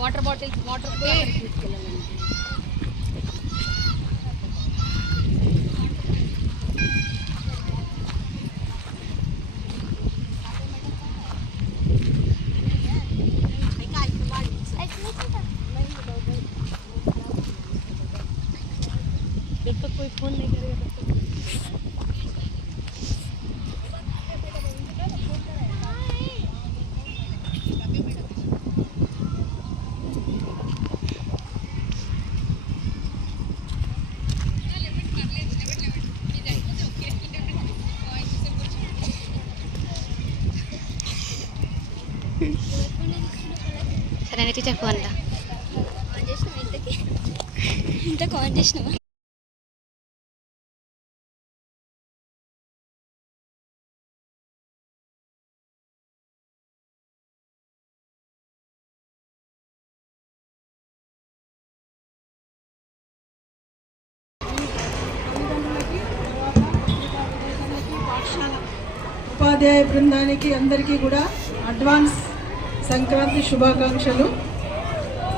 Water bottles water కూడా తీసుకెళ్ళాలండి. देखो कोई फोन नहीं करेगा సరే టీచర్ ఫోన్ దా ఇంత కాల్ చేసినావా? ఉపాధ్యాయ బృందానికి అందరికీ కూడా అడ్వాన్స్ సంక్రాంతి శుభాకాంక్షలు.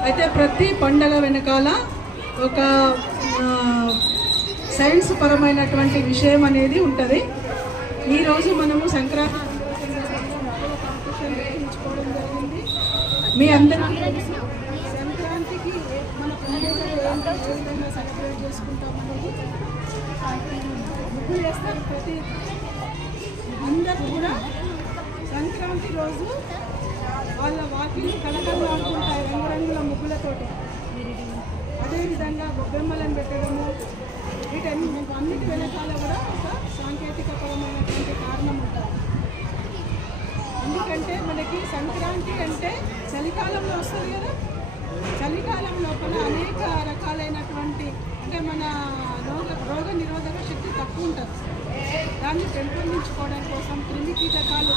అయితే ప్రతి పండగ వెనకాల ఒక సైన్స్ పరమైనటువంటి విషయం అనేది ఉంటుంది. ఈరోజు మనము సంక్రాంతి జరిగింది. మీ అందరికీ సంక్రాంతికి మన పండుగలు ఏ విధంగా సెలబ్రేట్ చేసుకుంటామనేది ముగ్గులు వేస్తారు. ప్రతి అందరూ కూడా సంక్రాంతి రోజు వాళ్ళ వాకిలు కలకలలాడుకుంటాయి రంగురంగుల ముగ్గులతోటి. అదేవిధంగా గొబ్బెమ్మలను పెట్టడము అన్నిటి వెనకాల కూడా ఒక సాంకేతికపరమైనటువంటి కారణం ఉంటుంది. ఎందుకంటే మనకి సంక్రాంతి అంటే చలికాలంలో వస్తుంది కదా. చలికాలం లోపల అనేక రకాలైనటువంటి అంటే మన రోగ నిరోధక శక్తి తక్కువ ఉంటుంది. దాన్ని పెంపొందించుకోవడం కోసం క్రిమి కీటకాలు